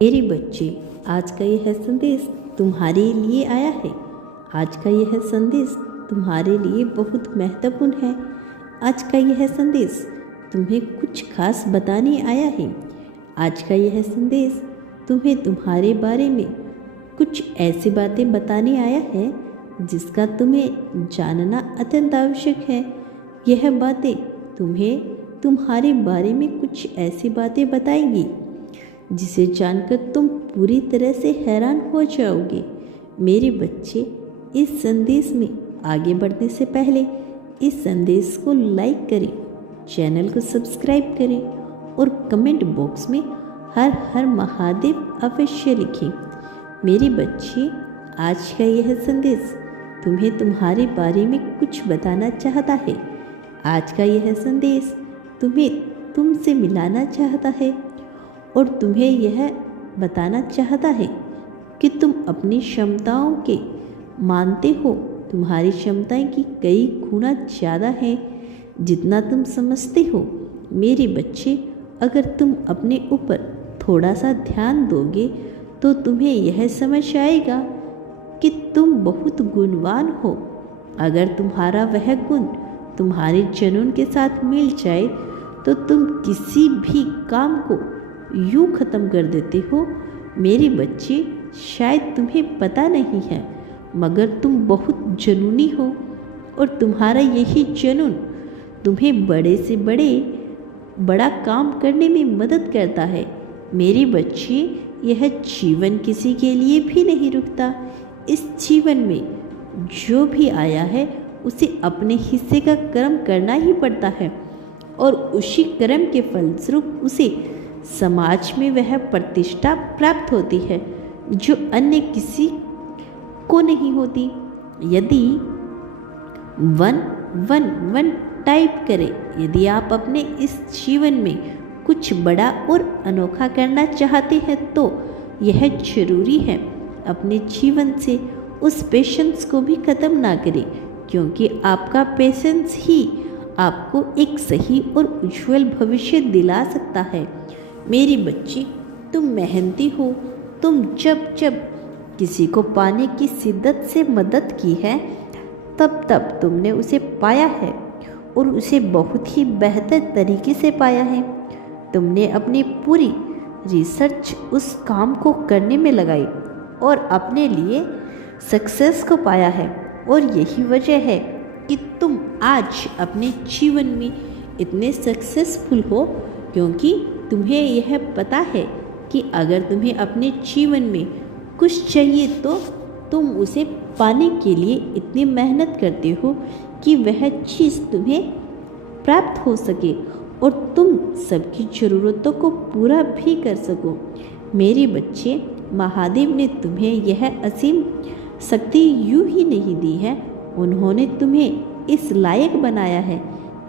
मेरे बच्चे, आज का यह संदेश तुम्हारे लिए आया है। आज का यह संदेश तुम्हारे लिए बहुत महत्वपूर्ण है। आज का यह संदेश तुम्हें कुछ खास बताने आया है। आज का यह संदेश तुम्हें तुम्हारे बारे में कुछ ऐसी बातें बताने आया है जिसका तुम्हें जानना अत्यंत आवश्यक है। यह बातें तुम्हें तुम्हारे बारे में कुछ ऐसी बातें बताएंगी जिसे जानकर तुम पूरी तरह से हैरान हो जाओगे। मेरे बच्चे, इस संदेश में आगे बढ़ने से पहले इस संदेश को लाइक करें, चैनल को सब्सक्राइब करें और कमेंट बॉक्स में हर हर महादेव अवश्य लिखें। मेरे बच्चे, आज का यह संदेश तुम्हें तुम्हारे बारे में कुछ बताना चाहता है। आज का यह संदेश तुम्हें तुमसे मिलाना चाहता है और तुम्हें यह बताना चाहता है कि तुम अपनी क्षमताओं के मानते हो। तुम्हारी क्षमताएं की कई गुना ज़्यादा हैं जितना तुम समझते हो। मेरे बच्चे, अगर तुम अपने ऊपर थोड़ा सा ध्यान दोगे तो तुम्हें यह समझ आएगा कि तुम बहुत गुणवान हो। अगर तुम्हारा वह गुण तुम्हारे जुनून के साथ मिल जाए तो तुम किसी भी काम को यूं ख़त्म कर देते हो। मेरे बच्चे, शायद तुम्हें पता नहीं है मगर तुम बहुत जुनूनी हो और तुम्हारा यही जुनून तुम्हें बड़े से बड़ा काम करने में मदद करता है। मेरे बच्चे, यह जीवन किसी के लिए भी नहीं रुकता। इस जीवन में जो भी आया है उसे अपने हिस्से का कर्म करना ही पड़ता है और उसी कर्म के फलस्वरूप उसे समाज में वह प्रतिष्ठा प्राप्त होती है जो अन्य किसी को नहीं होती। यदि 111 टाइप करें, यदि आप अपने इस जीवन में कुछ बड़ा और अनोखा करना चाहते हैं तो यह जरूरी है अपने जीवन से उस पेशेंस को भी ख़त्म ना करें, क्योंकि आपका पेशेंस ही आपको एक सही और उज्जवल भविष्य दिला सकता है। मेरे बच्चे, तुम मेहनती हो। तुम जब किसी को पाने की शिद्दत से मदद की है तब तुमने उसे पाया है और उसे बहुत ही बेहतर तरीके से पाया है। तुमने अपनी पूरी रिसर्च उस काम को करने में लगाई और अपने लिए सक्सेस को पाया है और यही वजह है कि तुम आज अपने जीवन में इतने सक्सेसफुल हो, क्योंकि तुम्हें यह पता है कि अगर तुम्हें अपने जीवन में कुछ चाहिए तो तुम उसे पाने के लिए इतनी मेहनत करते हो कि वह चीज़ तुम्हें प्राप्त हो सके और तुम सबकी ज़रूरतों को पूरा भी कर सको। मेरे बच्चे, महादेव ने तुम्हें यह असीम शक्ति यूं ही नहीं दी है, उन्होंने तुम्हें इस लायक बनाया है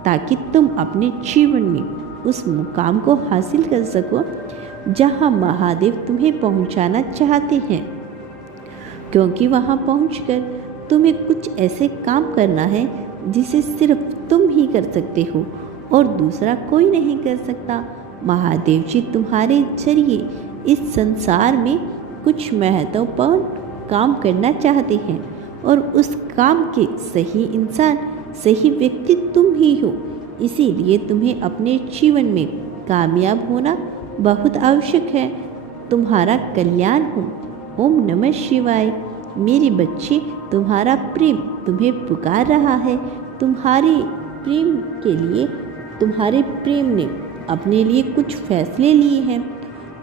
ताकि तुम अपने जीवन में उस मुकाम को हासिल कर सको जहां महादेव तुम्हें पहुंचाना चाहते हैं, क्योंकि वहां पहुंचकर तुम्हें कुछ ऐसे काम करना है जिसे सिर्फ तुम ही कर सकते हो और दूसरा कोई नहीं कर सकता। महादेव जी तुम्हारे जरिए इस संसार में कुछ महत्वपूर्ण काम करना चाहते हैं और उस काम के सही इंसान, सही व्यक्ति तुम ही हो। इसीलिए तुम्हें अपने जीवन में कामयाब होना बहुत आवश्यक है। तुम्हारा कल्याण हो। ओम नमः शिवाय। मेरे बच्चे, तुम्हारा प्रेम तुम्हें पुकार रहा है। तुम्हारे प्रेम ने अपने लिए कुछ फैसले लिए हैं।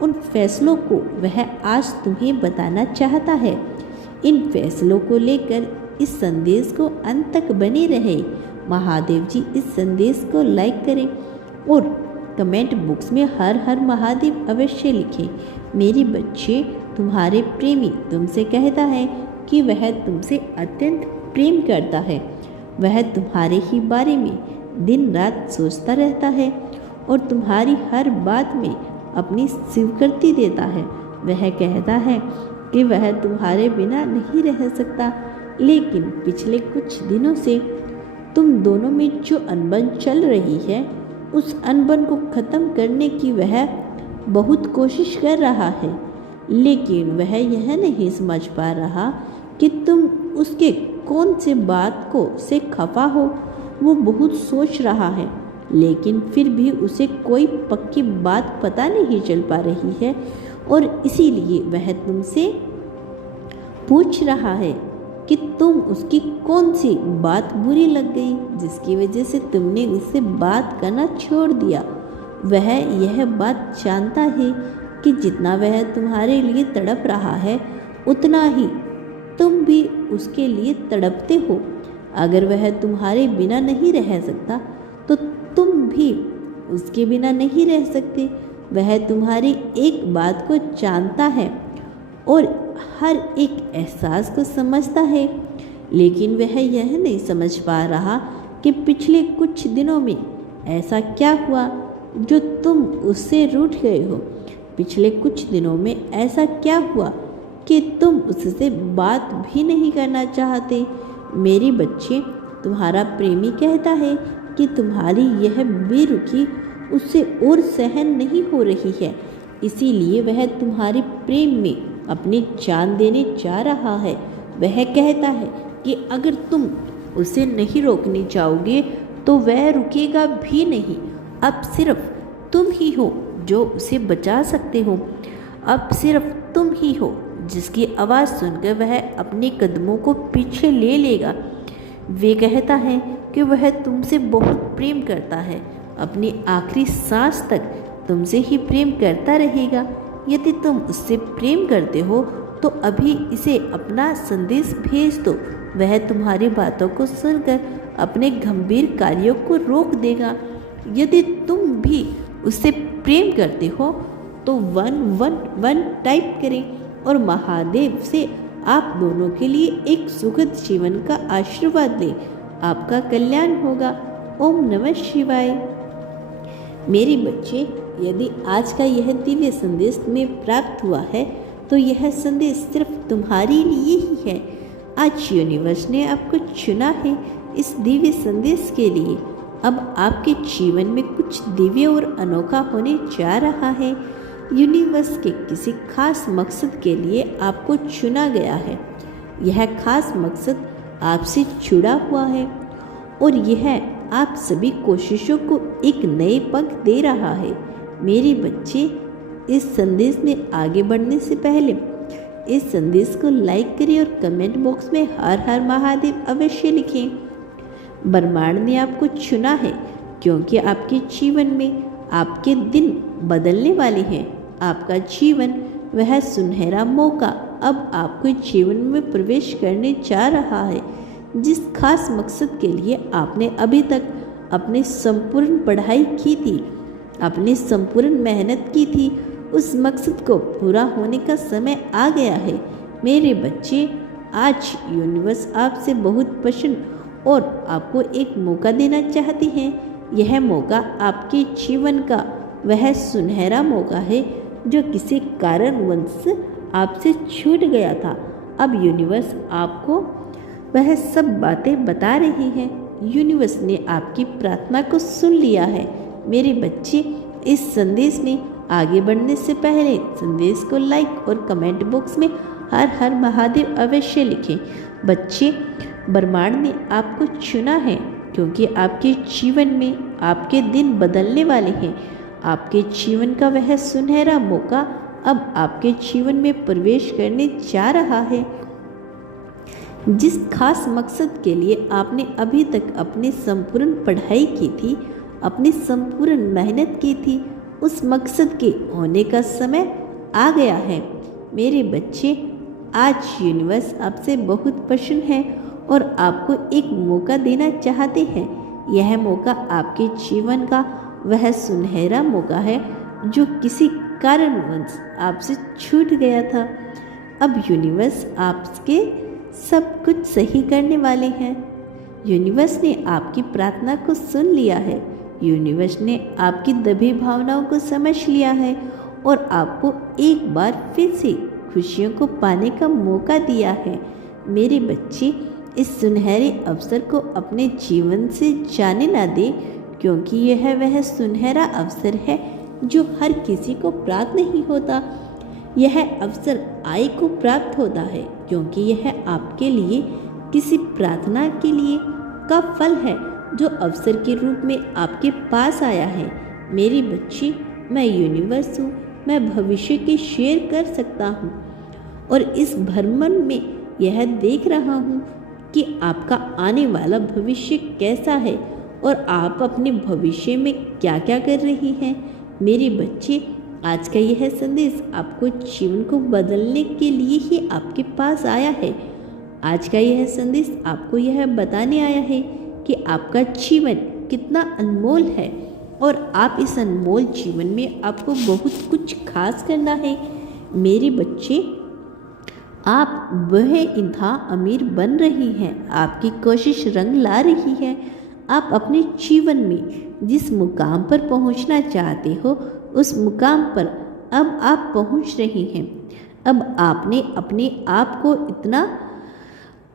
उन फैसलों को वह आज तुम्हें बताना चाहता है। इन फैसलों को लेकर इस संदेश को अंत तक बने रहे। महादेव जी, इस संदेश को लाइक करें और कमेंट बॉक्स में हर हर महादेव अवश्य लिखें। मेरे बच्चे, तुम्हारे प्रेमी तुमसे कहता है कि वह तुमसे अत्यंत प्रेम करता है। वह तुम्हारे ही बारे में दिन रात सोचता रहता है और तुम्हारी हर बात में अपनी स्वीकृति देता है। वह कहता है कि वह तुम्हारे बिना नहीं रह सकता, लेकिन पिछले कुछ दिनों से तुम दोनों में जो अनबन चल रही है उस अनबन को ख़त्म करने की वह बहुत कोशिश कर रहा है। लेकिन वह यह नहीं समझ पा रहा कि तुम उसके कौन से बात को से खफा हो। वो बहुत सोच रहा है, लेकिन फिर भी उसे कोई पक्की बात पता नहीं चल पा रही है, और इसीलिए वह तुमसे पूछ रहा है कि तुम उसकी कौन सी बात बुरी लग गई जिसकी वजह से तुमने उससे बात करना छोड़ दिया। वह यह बात जानता है कि जितना वह तुम्हारे लिए तड़प रहा है उतना ही तुम भी उसके लिए तड़पते हो। अगर वह तुम्हारे बिना नहीं रह सकता तो तुम भी उसके बिना नहीं रह सकते। वह तुम्हारी एक बात को जानता है और हर एक एहसास को समझता है, लेकिन वह यह नहीं समझ पा रहा कि पिछले कुछ दिनों में ऐसा क्या हुआ जो तुम उससे रूठ गए हो। पिछले कुछ दिनों में ऐसा क्या हुआ कि तुम उससे बात भी नहीं करना चाहते। मेरे बच्चे, तुम्हारा प्रेमी कहता है कि तुम्हारी यह बेरुखी उससे और सहन नहीं हो रही है, इसीलिए वह तुम्हारे प्रेम में अपनी जान देने जा रहा है। वह कहता है कि अगर तुम उसे नहीं रोकने जाओगे तो वह रुकेगा भी नहीं। अब सिर्फ तुम ही हो जो उसे बचा सकते हो। अब सिर्फ तुम ही हो जिसकी आवाज़ सुनकर वह अपने कदमों को पीछे ले लेगा। वे कहता है कि वह तुमसे बहुत प्रेम करता है, अपनी आखिरी सांस तक तुमसे ही प्रेम करता रहेगा। यदि तुम उससे प्रेम करते हो तो अभी इसे अपना संदेश भेज दो। वह तुम्हारी बातों को सुनकर अपने गंभीर कार्यों को रोक देगा। यदि तुम भी उससे प्रेम करते हो तो 111 टाइप करें और महादेव से आप दोनों के लिए एक सुखद जीवन का आशीर्वाद लें। आपका कल्याण होगा। ओम नमः शिवाय। मेरे बच्चे, यदि आज का यह दिव्य संदेश में प्राप्त हुआ है तो यह संदेश सिर्फ तुम्हारे लिए ही है। आज यूनिवर्स ने आपको चुना है इस दिव्य संदेश के लिए। अब आपके जीवन में कुछ दिव्य और अनोखा होने जा रहा है। यूनिवर्स के किसी खास मकसद के लिए आपको चुना गया है। यह खास मकसद आपसे जुड़ा हुआ है और यह आप सभी कोशिशों को एक नए पंख दे रहा है। मेरे बच्चे, इस संदेश में आगे बढ़ने से पहले इस संदेश को लाइक करें और कमेंट बॉक्स में हर हर महादेव अवश्य लिखें। ब्रह्मांड ने आपको चुना है क्योंकि आपके जीवन में आपके दिन बदलने वाले हैं। आपका जीवन, वह सुनहरा मौका अब आपके जीवन में प्रवेश करने जा रहा है। जिस खास मकसद के लिए आपने अभी तक अपनी संपूर्ण पढ़ाई की थी, अपनी संपूर्ण मेहनत की थी, उस मकसद को पूरा होने का समय आ गया है। मेरे बच्चे, आज यूनिवर्स आपसे बहुत प्रसन्न और आपको एक मौका देना चाहती हैं। यह मौका आपके जीवन का वह सुनहरा मौका है जो किसी कारणवश आपसे छूट गया था। अब यूनिवर्स आपको वह सब बातें बता रही है। यूनिवर्स ने आपकी प्रार्थना को सुन लिया है। मेरे बच्चे, इस संदेश में आगे बढ़ने से पहले संदेश को लाइक और कमेंट बॉक्स में हर हर महादेव अवश्य लिखें। बच्चे, ब्रह्मांड ने आपको चुना है क्योंकि आपके जीवन में आपके दिन बदलने वाले हैं। आपके जीवन का वह सुनहरा मौका अब आपके जीवन में प्रवेश करने जा रहा है। जिस खास मकसद के लिए आपने अभी तक अपनी संपूर्ण पढ़ाई की थी, अपनी संपूर्ण मेहनत की थी, उस मकसद के होने का समय आ गया है। मेरे बच्चे, आज यूनिवर्स आपसे बहुत प्रसन्न है और आपको एक मौका देना चाहते हैं। यह मौका आपके जीवन का वह सुनहरा मौका है जो किसी कारणवश आपसे छूट गया था। अब यूनिवर्स आपके सब कुछ सही करने वाले हैं। यूनिवर्स ने आपकी प्रार्थना को सुन लिया है। यूनिवर्स ने आपकी दबी भावनाओं को समझ लिया है और आपको एक बार फिर से खुशियों को पाने का मौका दिया है। मेरे बच्चे, इस सुनहरे अवसर को अपने जीवन से जाने ना दें, क्योंकि यह वह सुनहरा अवसर है जो हर किसी को प्राप्त नहीं होता। यह अवसर आय को प्राप्त होता है, क्योंकि यह आपके लिए किसी प्रार्थना के लिए का फल है जो अवसर के रूप में आपके पास आया है। मेरी बच्ची, मैं यूनिवर्स हूँ, मैं भविष्य के शेयर कर सकता हूँ और इस भ्रमण में यह देख रहा हूँ कि आपका आने वाला भविष्य कैसा है और आप अपने भविष्य में क्या क्या कर रही हैं। मेरी बच्ची, आज का यह संदेश आपको जीवन को बदलने के लिए ही आपके पास आया है। आज का यह संदेश आपको यह बताने आया है कि आपका जीवन कितना अनमोल है और आप इस अनमोल जीवन में आपको बहुत कुछ खास करना है। मेरे बच्चे, आप वह इंतहा अमीर बन रही हैं। आपकी कोशिश रंग ला रही है। आप अपने जीवन में जिस मुकाम पर पहुंचना चाहते हो उस मुकाम पर अब आप पहुंच रही हैं। अब आपने अपने आप को इतना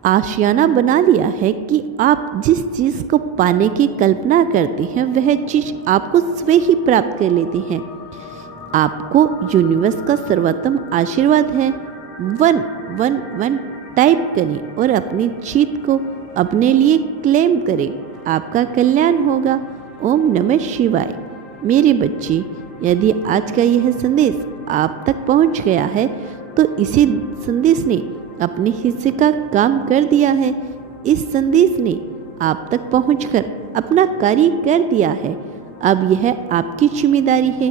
आशियाना बना लिया है कि आप जिस चीज़ को पाने की कल्पना करते हैं वह चीज़ आपको स्वयं ही प्राप्त कर लेते हैं। आपको यूनिवर्स का सर्वोत्तम आशीर्वाद है। 111 टाइप करें और अपनी जीत को अपने लिए क्लेम करें। आपका कल्याण होगा। ओम नमः शिवाय। मेरे बच्चे, यदि आज का यह संदेश आप तक पहुंच गया है तो इसी संदेश ने अपने हिस्से का काम कर दिया है। इस संदेश ने आप तक पहुंचकर अपना कार्य कर दिया है। अब यह आपकी जिम्मेदारी है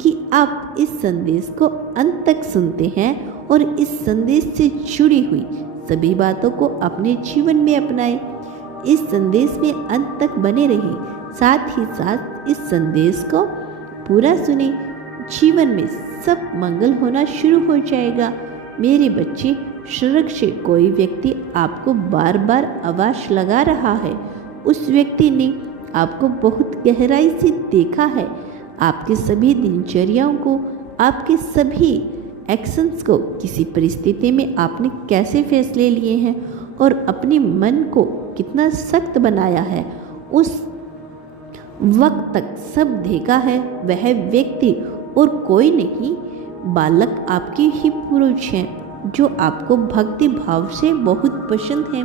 कि आप इस संदेश को अंत तक सुनते हैं और इस संदेश से जुड़ी हुई सभी बातों को अपने जीवन में अपनाएं। इस संदेश में अंत तक बने रहें, साथ ही साथ इस संदेश को पूरा सुने। जीवन में सब मंगल होना शुरू हो जाएगा। मेरे बच्चे, सड़क से कोई व्यक्ति आपको बार बार आवाज लगा रहा है। उस व्यक्ति ने आपको बहुत गहराई से देखा है। आपके सभी दिनचर्याओं को, आपके सभी एक्शंस को, किसी परिस्थिति में आपने कैसे फैसले लिए हैं और अपने मन को कितना सख्त बनाया है, उस वक्त तक सब देखा है। वह व्यक्ति और कोई नहीं, बालक आपके ही पुरुष हैं जो आपको भक्ति भाव से बहुत पसंद हैं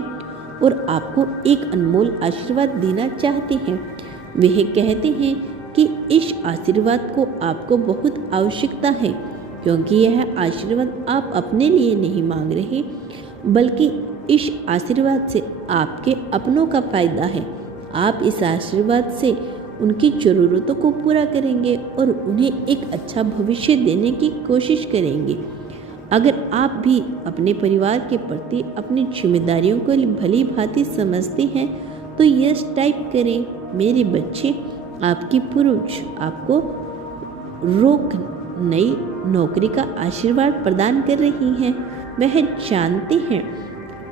और आपको एक अनमोल आशीर्वाद देना चाहते हैं। वह कहते हैं कि इस आशीर्वाद को आपको बहुत आवश्यकता है, क्योंकि यह आशीर्वाद आप अपने लिए नहीं मांग रहे, बल्कि इस आशीर्वाद से आपके अपनों का फायदा है। आप इस आशीर्वाद से उनकी ज़रूरतों को पूरा करेंगे और उन्हें एक अच्छा भविष्य देने की कोशिश करेंगे। अगर आप भी अपने परिवार के प्रति अपनी जिम्मेदारियों को भली भांति समझते हैं तो यस टाइप करें। मेरे बच्चे, आपकी पुरुष आपको रोक नई नौकरी का आशीर्वाद प्रदान कर रही हैं। वह जानते हैं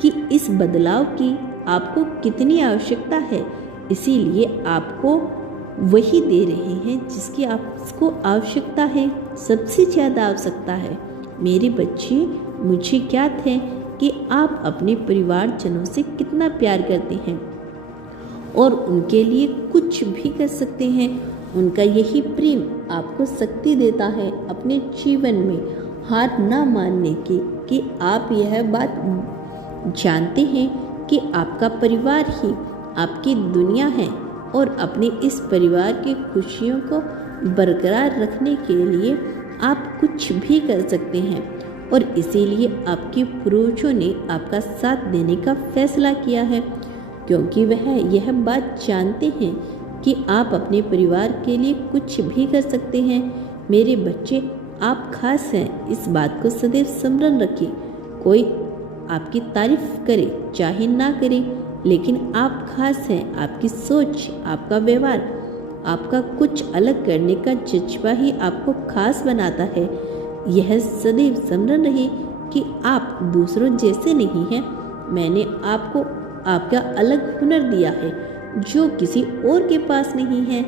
कि इस बदलाव की आपको कितनी आवश्यकता है, इसीलिए आपको वही दे रहे हैं जिसकी आपको आवश्यकता है, सबसे ज़्यादा आवश्यकता है। मेरे बच्चे, मुझे ज्ञात है कि आप अपने परिवारजनों से कितना प्यार करते हैं और उनके लिए कुछ भी कर सकते हैं। उनका यही प्रेम आपको शक्ति देता है अपने जीवन में हार ना मानने की, कि आप यह बात जानते हैं कि आपका परिवार ही आपकी दुनिया है और अपने इस परिवार की खुशियों को बरकरार रखने के लिए आप कुछ भी कर सकते हैं और इसीलिए आपके पूर्वजों ने आपका साथ देने का फैसला किया है, क्योंकि वह यह बात जानते हैं कि आप अपने परिवार के लिए कुछ भी कर सकते हैं। मेरे बच्चे, आप खास हैं, इस बात को सदैव स्मरण रखें। कोई आपकी तारीफ करे चाहे ना करे, लेकिन आप खास हैं। आपकी सोच, आपका व्यवहार, आपका कुछ अलग करने का जज्बा ही आपको खास बनाता है। यह सदैव स्मरण रहे कि आप दूसरों जैसे नहीं हैं। मैंने आपको आपका अलग हुनर दिया है जो किसी और के पास नहीं है।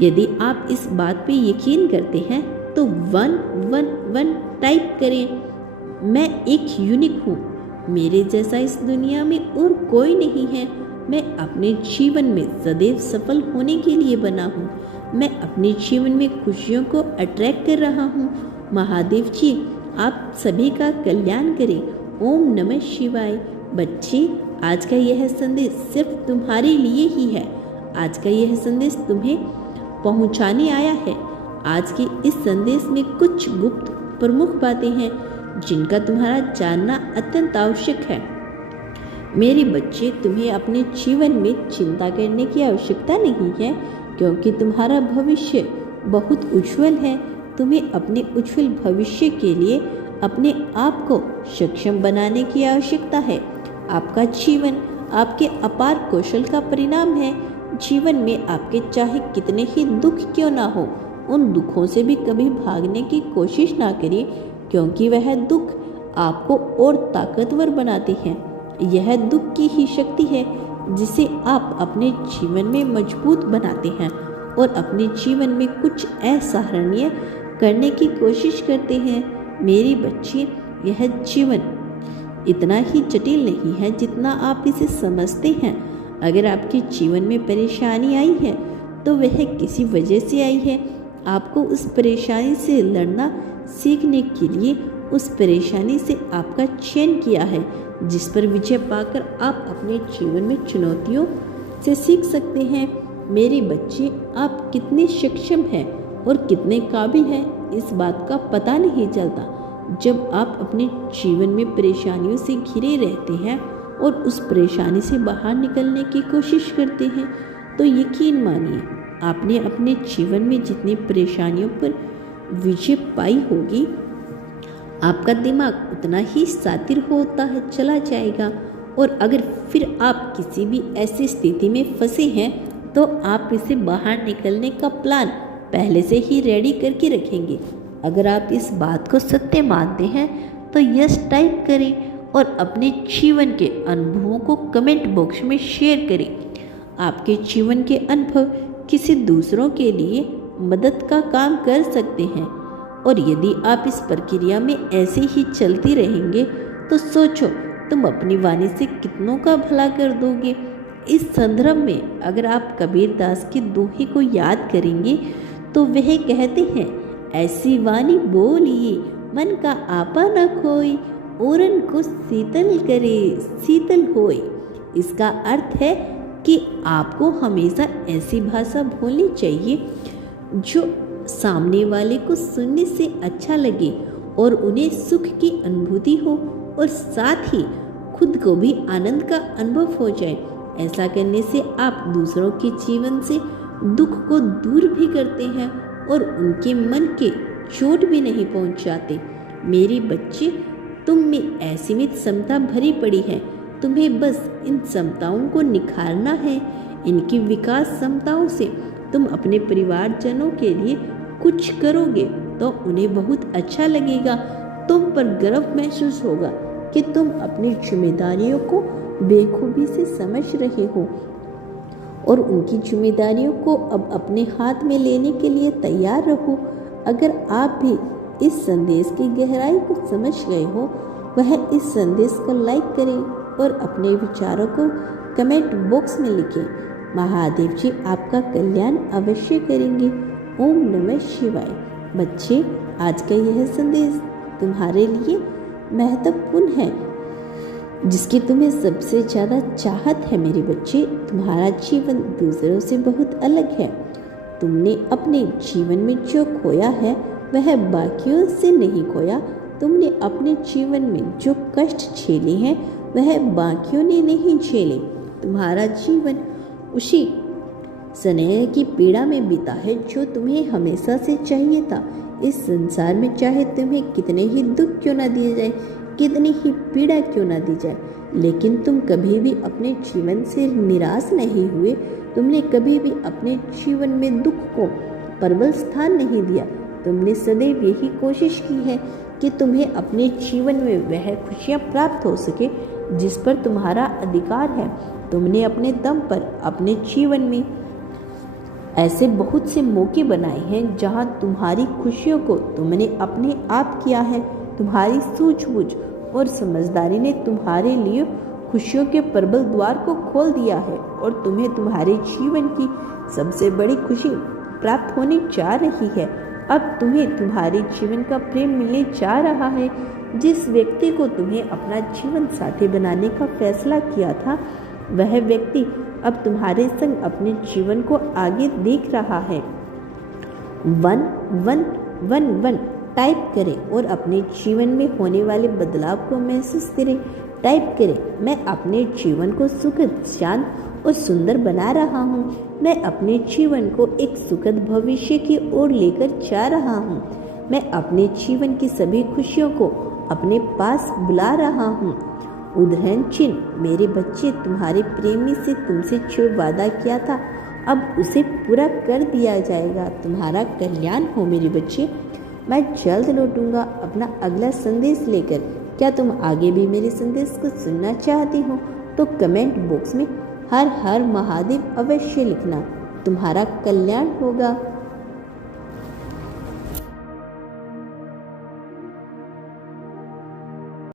यदि आप इस बात पे यकीन करते हैं तो 111 टाइप करें। मैं एक यूनिक हूँ, मेरे जैसा इस दुनिया में और कोई नहीं है। मैं अपने जीवन में सदैव सफल होने के लिए बना हूँ। मैं अपने जीवन में खुशियों को अट्रैक्ट कर रहा हूँ। महादेव जी आप सभी का कल्याण करे। ओम नमः शिवाय। बच्चे, आज का यह संदेश सिर्फ तुम्हारे लिए ही है। आज का यह संदेश तुम्हें पहुंचाने आया है। आज के इस संदेश में कुछ गुप्त प्रमुख बातें हैं जिनका तुम्हारा जानना अत्यंत आवश्यक है। मेरे बच्चे, तुम्हें अपने जीवन में चिंता करने की आवश्यकता नहीं है, क्योंकि तुम्हारा भविष्य बहुत उज्जवल है। तुम्हें अपने उज्जवल भविष्य के लिए अपने आप को सक्षम बनाने की आवश्यकता है। आपका जीवन आपके अपार कौशल का परिणाम है। जीवन में आपके चाहे कितने ही दुख क्यों ना हो, उन दुखों से भी कभी भागने की कोशिश ना करिए, क्योंकि वह दुख आपको और ताकतवर बनाते हैं। यह दुख की ही शक्ति है जिसे आप अपने जीवन में मजबूत बनाते हैं और अपने जीवन में कुछ असहरणीय करने की कोशिश करते हैं। मेरे बच्चे, यह जीवन इतना ही जटिल नहीं है जितना आप इसे समझते हैं। अगर आपके जीवन में परेशानी आई है तो वह किसी वजह से आई है। आपको उस परेशानी से लड़ना सीखने के लिए उस परेशानी से आपका चयन किया है, जिस पर विजय पाकर आप अपने जीवन में चुनौतियों से सीख सकते हैं। मेरे बच्चे, आप कितने सक्षम हैं और कितने काबिल हैं, इस बात का पता नहीं चलता। जब आप अपने जीवन में परेशानियों से घिरे रहते हैं और उस परेशानी से बाहर निकलने की कोशिश करते हैं, तो यकीन मानिए आपने अपने जीवन में जितनी परेशानियों पर विजय पाई होगी, आपका दिमाग उतना ही शातिर होता है चला जाएगा। और अगर फिर आप किसी भी ऐसी स्थिति में फंसे हैं तो आप इसे बाहर निकलने का प्लान पहले से ही रेडी करके रखेंगे। अगर आप इस बात को सत्य मानते हैं तो यस टाइप करें और अपने जीवन के अनुभवों को कमेंट बॉक्स में शेयर करें। आपके जीवन के अनुभव किसी दूसरों के लिए मदद का काम कर सकते हैं, और यदि आप इस प्रक्रिया में ऐसे ही चलते रहेंगे तो सोचो तुम अपनी वाणी से कितनों का भला कर दोगे। इस संदर्भ में अगर आप कबीर दास के दोहे को याद करेंगे तो वह कहते हैं, ऐसी वाणी बोलिए मन का आपा न खोई, ओरन को शीतल करे शीतल होए। इसका अर्थ है कि आपको हमेशा ऐसी भाषा बोलनी चाहिए जो सामने वाले को सुनने से अच्छा लगे और उन्हें सुख की अनुभूति हो, और साथ ही खुद को भी आनंद का अनुभव हो जाए। ऐसा करने से आप दूसरों के जीवन से दुख को दूर भी करते हैं और उनके मन के चोट भी नहीं पहुंचाते। मेरे बच्चे, तुम में असीमित क्षमता भरी पड़ी है। तुम्हें बस इन क्षमताओं को निखारना है। इनकी विकास क्षमताओं से तुम अपने परिवारजनों के लिए कुछ करोगे तो उन्हें बहुत अच्छा लगेगा। तुम पर गर्व महसूस होगा कि तुम अपनी जिम्मेदारियों को बेखूबी से समझ रहे हो और उनकी जिम्मेदारियों को अब अपने हाथ में लेने के लिए तैयार रहो। अगर आप भी इस संदेश की गहराई को समझ गए हो, वह इस संदेश को लाइक करें और अपने विचारों को कमेंट बॉक्स में लिखें। महादेव जी आपका कल्याण अवश्य करेंगे। ओम नमः शिवाय। बच्चे, आज का यह संदेश तुम्हारे लिए महत्वपूर्ण है, जिसकी तुम्हें सबसे ज़्यादा चाहत है। मेरे बच्चे, तुम्हारा जीवन दूसरों से बहुत अलग है। तुमने अपने जीवन में जो खोया है वह बाकियों से नहीं खोया। तुमने अपने जीवन में जो कष्ट झेले हैं वह बाकियों ने नहीं झेले। तुम्हारा जीवन उसी स्नेह की पीड़ा में बीता है जो तुम्हें हमेशा से चाहिए था। इस संसार में चाहे तुम्हें कितने ही दुख क्यों ना दिए जाए, कितनी ही पीड़ा क्यों ना दी जाए, लेकिन तुम कभी भी अपने जीवन से निराश नहीं हुए। तुमने कभी भी अपने जीवन में दुख को प्रबल स्थान नहीं दिया। तुमने सदैव यही कोशिश की है कि तुम्हें अपने जीवन में वह खुशियाँ प्राप्त हो सके जिस पर तुम्हारा अधिकार है। तुमने अपने दम पर अपने जीवन में ऐसे बहुत से मौके बनाए हैं जहां तुम्हारी खुशियों को तुमने अपने आप किया है। तुम्हारी सूझबूझ और समझदारी ने तुम्हारे लिए खुशियों के प्रबल द्वार को खोल दिया है और तुम्हें तुम्हारे जीवन की सबसे बड़ी खुशी प्राप्त होने जा रही है। अब तुम्हें तुम्हारे जीवन का प्रेम मिलने जा रहा है। जिस व्यक्ति को तुम्हें अपना जीवन साथी बनाने का फैसला किया था, वह व्यक्ति अब तुम्हारे संग अपने जीवन को आगे देख रहा है। 1111 टाइप करें और अपने जीवन में होने वाले बदलाव को महसूस करें। टाइप करें, मैं अपने जीवन को सुखद, शांत और सुंदर बना रहा हूँ। मैं अपने जीवन को एक सुखद भविष्य की ओर लेकर जा रहा हूँ। मैं अपने जीवन की सभी खुशियों को अपने पास बुला रहा हूँ। उदाहरण चिन्ह, मेरे बच्चे, तुम्हारे प्रेमी से तुमसे जो वादा किया था, अब उसे पूरा कर दिया जाएगा। तुम्हारा कल्याण हो मेरे बच्चे। मैं जल्द लौटूंगा अपना अगला संदेश लेकर। क्या तुम आगे भी मेरे संदेश को सुनना चाहती हो तो कमेंट बॉक्स में हर हर महादेव अवश्य लिखना। तुम्हारा कल्याण होगा।